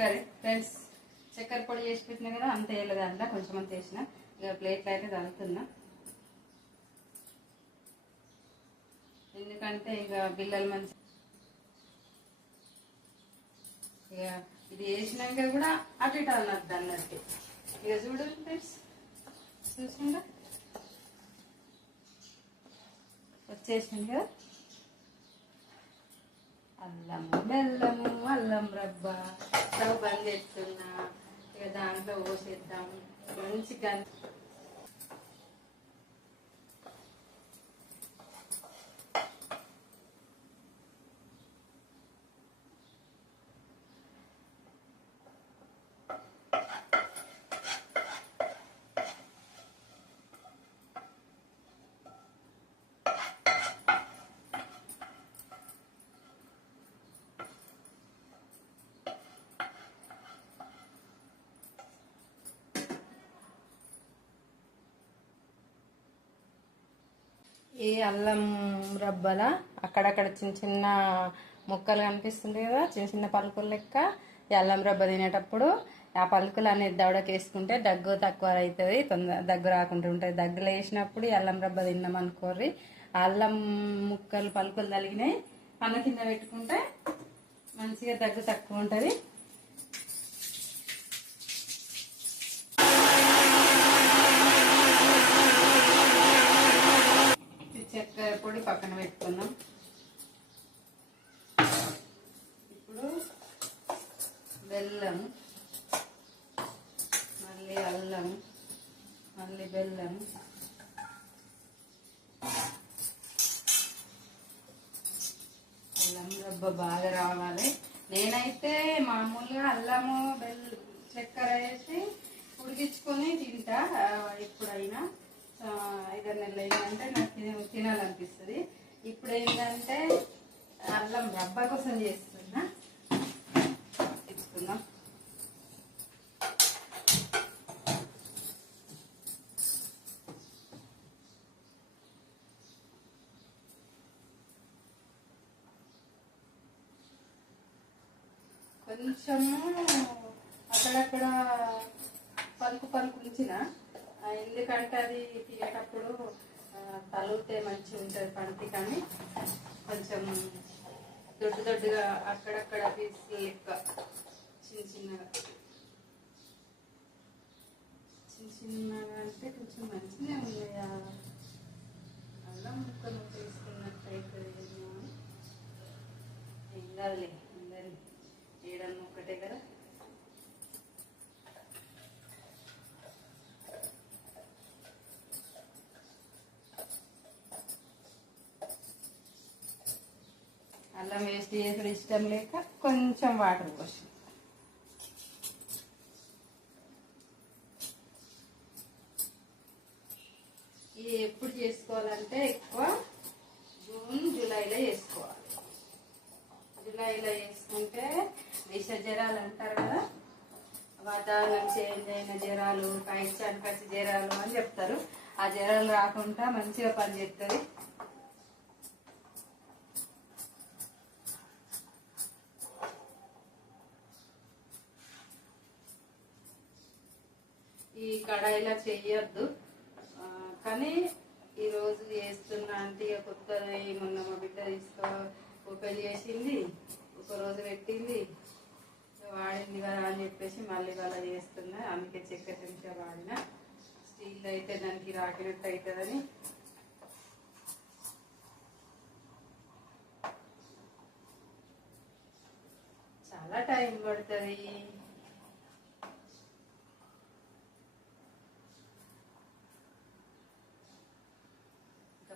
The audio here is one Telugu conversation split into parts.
చక్కెర ఫ్రెండ్స్, చక్కెర పొడి చేసి పెట్టినా కదా, అంత వేయలేదు దాంట్లో, కొంచెం అంత వేసిన. ఇక ప్లేట్లో అయితే చదువుతున్నా, ఎందుకంటే ఇక పిల్లలు మంచి. ఇక ఇది వేసినాక కూడా అటు ఇటు అన్నట్టు అన్నట్టు. ఇక చూడండి ఫ్రెండ్స్, చూసిందా వచ్చేసింది కదా. అల్లము బెల్లము అల్లం రబ్బ స్టవ్ బంద్ చేస్తున్నా. ఇక దాంట్లో పోసేద్దాము మంచిగా. ఈ అల్లం రబ్బల అక్కడక్కడ చిన్న చిన్న ముక్కలు కనిపిస్తుంది కదా, చిన్న చిన్న పలుకులు లెక్క. ఈ అల్లం రబ్బ తినేటప్పుడు ఆ పలుకులు అనేది దవడకి వేసుకుంటే దగ్గు తక్కువ అవుతుంది, దగ్గు రాకుండా ఉంటుంది. దగ్గులో వేసినప్పుడు ఈ అల్లం రబ్బ తిన్నాం అనుకోర్రి, అల్లం ముక్కలు పలుకులు తలిగినాయి అన్న కింద పెట్టుకుంటే మంచిగా దగ్గు తక్కువ ఉంటుంది. చక్కెర పొడి పక్కన పెట్టుకుందాం. ఇప్పుడు బెల్లం, మళ్ళీ అల్లం, మళ్ళీ బెల్లం, అల్లం రబ్బ బాగా రావాలి. నేనైతే మామూలుగా అల్లము చక్కెర వేసి ఉడికించుకొని తింటా. ఎప్పుడైనా 5 నెలలు అయిందంటే నాకు తినాలనిపిస్తుంది. ఇప్పుడు ఏంటంటే అల్లం రబ్బ కోసం చేస్తున్నా. తీసుకుందాం. కొంచెము అక్కడక్కడ పలుకు ఉంచిన, ఎందుకంటే అది తినేటప్పుడు తలుగుతే మంచిగా ఉంటుంది పంటి. కానీ కొంచెం దొడ్డుగా అక్కడక్కడ పీసులు లెక్క చిన్నగా అంటే కొంచెం మంచిగా ఉంది. అల్లం ముక్కలు తీసుకున్నట్టయితే ఏం కాదులే, అందరి వేయడం ఒక్కటే కదా. అల్లం వేస్ట్ చేసుడు ఇష్టం లేక కొంచెం వాటర్ పోసి. ఇది ఎప్పుడు చేసుకోవాలంటే ఎక్కువ జూన్ జూలైలో చేసుకోవాలి. జూలైలో చేసుకుంటే విష జ్వరాలు అంటారు కదా, వాతావరణం చేంజ్ అయిన జ్వరాలు, కచ్చి జ్వరాలు అని చెప్తారు. ఆ జ్వరాలు రాకుండా మంచిగా పనిచేస్తుంది. ఈ కడాయిలా చెయ్యొద్దు, కానీ ఈరోజు చేస్తున్నా అంటే కొత్తది. మొన్న మా బిడ్డ ఓపెన్ చేసింది, ఒకరోజు పెట్టింది, వాడింది కదా అని చెప్పేసి మళ్ళీ వాళ్ళ చేస్తున్నా. అందుకే చక్కెర చెంచా వాడిన. స్టీల్ అయితే దానికి రాకినట్టు అవుతుందని. చాలా టైం పడుతుంది.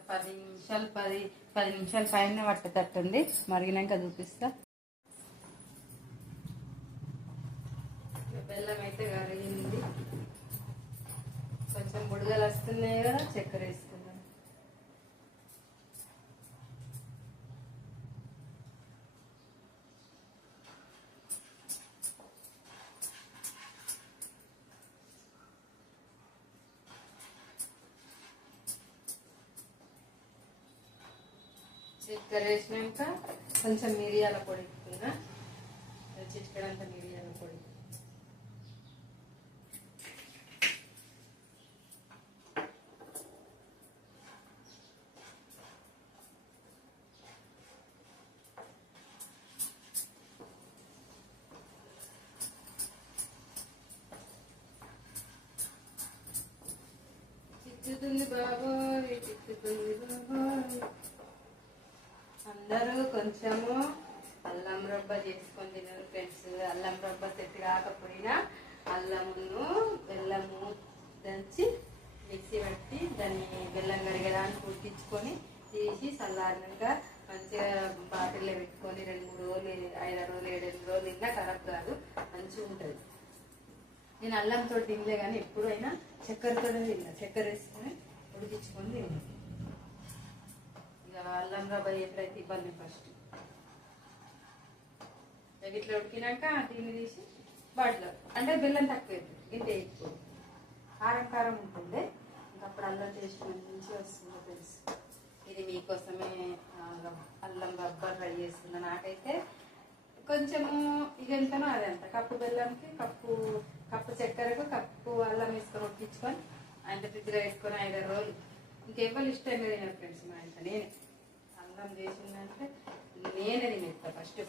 పది నిమిషాలు పైన పట్టేటట్టుంది. మరిగినాక చూపిస్తా. బెల్లం అయితే కరిగింది, కొంచెం బుడగలు వస్తున్నాయి కదా, చక్కెర వేసుకుందాం. చక్కెర వేసినాక కొంచెం మిరియాల పొడి వేసుకుందా. చిటికెడంత మిరియాల పొడి, చిక్కుతుంది బాబోయ్, చిక్కుతుంది బాబోయ్. అందరూ కొంచెము అల్లం రవ్వ చేసుకొని తినరు ఫ్రెండ్స్. అల్లం రవ్వ సెట్ కాకపోయినా అల్లమును బెల్లము దంచి మిక్సీ పట్టి దాన్ని బెల్లం కడిగడానికి ఉడికించుకొని తీసి చల్లారినాక మంచిగా బాటిల్లో పెట్టుకొని 2-3 రోజులు, 5-6 రోజులు, 7-8 రోజులు ఇంకా ఖరాబ్ కాదు, మంచిగా ఉంటుంది. నేను అల్లంతో తినలే కానీ ఎప్పుడైనా చక్కెరతో తిన్నా. చక్కెర వేసుకొని ఉడికించుకొని తిన్నా. ఇక అల్లం రవ్వ ఎప్పుడైతే ఇవ్వాలి ఫస్ట్ ఇట్లా ఉడికినాక దీన్ని తీసి బాటిలో, అంటే బెల్లం తక్కువ ఇంత ఎక్కువ కారం కారం ఉంటుంది. ఇంకప్పుడు అల్లం టేస్ట్ మంచిగా వస్తుంది తెలుసు. ఇది మీకోసమే అల్లం రబ్బర్ ట్రై చేస్తున్నా. నాకైతే కొంచెము ఇక ఎంతనో అదంత కప్పు బెల్లంకి కప్పు చక్కెరకు కప్పు అల్లం వేసుకొని ఉడికించుకొని అంటే ఫ్రిడ్జ్లో వేసుకొని 5-6 రోజులు. ఇంకెవ్వరు ఇష్టంగా తినారు ఫ్రెండ్స్ మా ఇంట్లో. నేనే అల్లం చేసిందంటే నేనే తినేస్తా ఫస్ట్.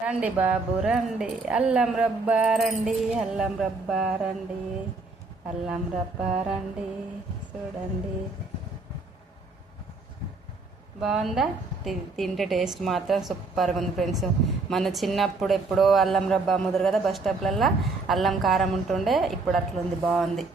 రండి బాబు రండి, అల్లం రబ్బ రండి, అల్లం రబ్బ రండి, అల్లం రబ్బ రండి. చూడండి బాగుందా? తింటే టేస్ట్ మాత్రం సూపర్గా ఉంది ఫ్రెండ్స్. మన చిన్నప్పుడు ఎప్పుడో అల్లం రబ్బ అమ్ముతారు కదా బస్ స్టాప్లల్లో, అల్లం కారం ఉంటుండే, ఇప్పుడు అట్లుంది, బాగుంది.